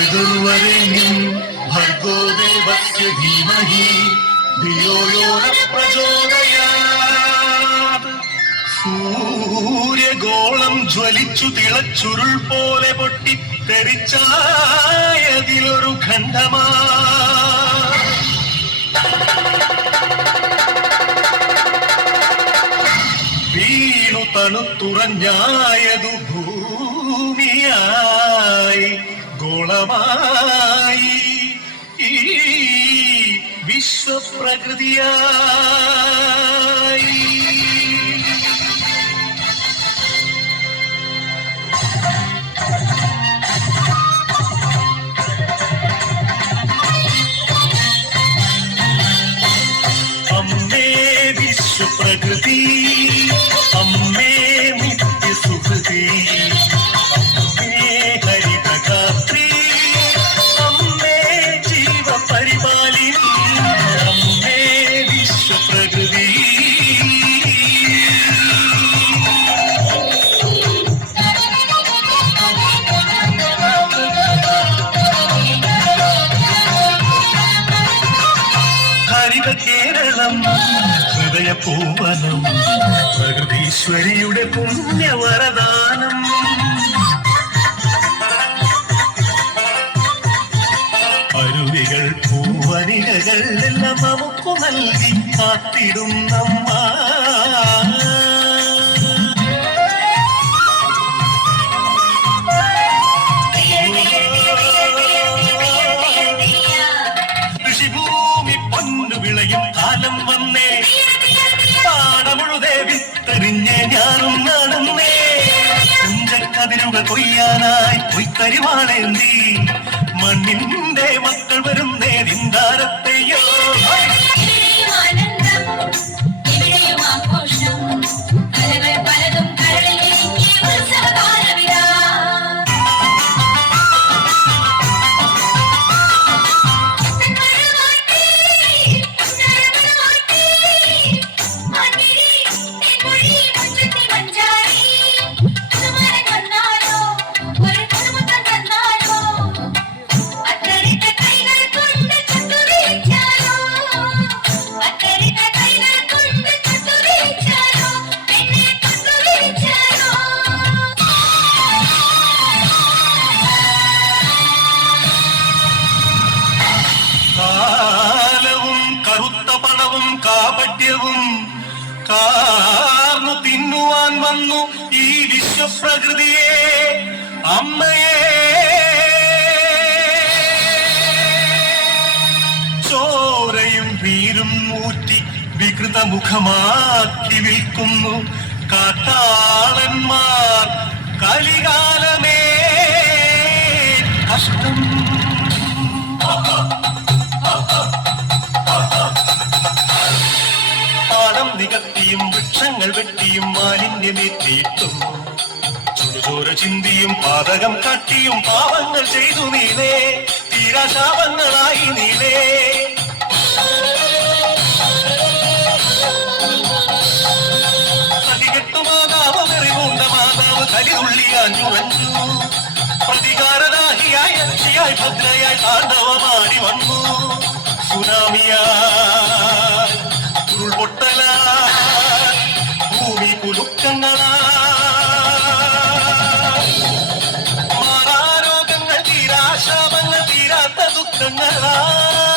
പിതൃവരേണ്യം ഭർഗോ ദേവസ്യ ധീമഹി സൂര്യഗോളം ജ്വലിച്ചു തിളച്ചുരുൾ പോലെ പൊട്ടി തെറിച്ചായതിലൊരു ഖണ്ഡമാ. വീണു തണുത്തുറഞ്ഞായതു ഭൂമിയായി ഗോളമായി ഈ വിശ്വപ്രകൃതിയായി. അമ്മേ വിശ്വപ്രകൃതി ഹൃദയപൂവനം പ്രകൃതീശ്വരിയുടെ പുണ്യവരദാനം. അരുവികൾ പൂവനികകൾ എല്ലാം നമുക്ക് നൽകി കാത്തിടും നമ്മ. പാടമുഴുതേ വിത്തെറിഞ്ഞ് ഞാനും നടന്നേ. കുഞ്ചക്കതിരുകൾ കൊയ്യാനായി പൊയ്ത്തരിവാളേന്തി മണ്ണിന്റെ മക്കൾ കാപട്യവും കാർന്നു തിന്നുവാൻ വന്നു ഈ വിശ്വപ്രകൃതിയെ. അമ്മയെ. ചോരയും വീരും ഊറ്റി വികൃത മുഖമാക്കി വിൽക്കുന്നു. കാട്ടാളന്മാർ കലികാലമേ. കഷ്ടം വൃക്ഷങ്ങൾ വെട്ടിയും മാലിന്യമേറ്റിയിട്ടും ചുടുചോര ചിന്തിയും പാതകം കാട്ടിയും പാവങ്ങൾ ചെയ്തു നീലേ തീരാശാപങ്ങളായി നീലേ. പ്രതികെട്ടുമാതാവ് വെറിവൂണ്ട മാതാവ് പ്രതികാരദാഹിയായി ഭദ്രയായി താണ്ഡവമാടി വന്നു. സുനാമിയാ ഉരുൾപൊട്ടലായി ഭൂമി കുലുക്കങ്ങളായി മാറാരോഗങ്ങൾ തീരാശാപങ്ങൾ തീരാത്ത ദുഃഖങ്ങളായി മധ്യ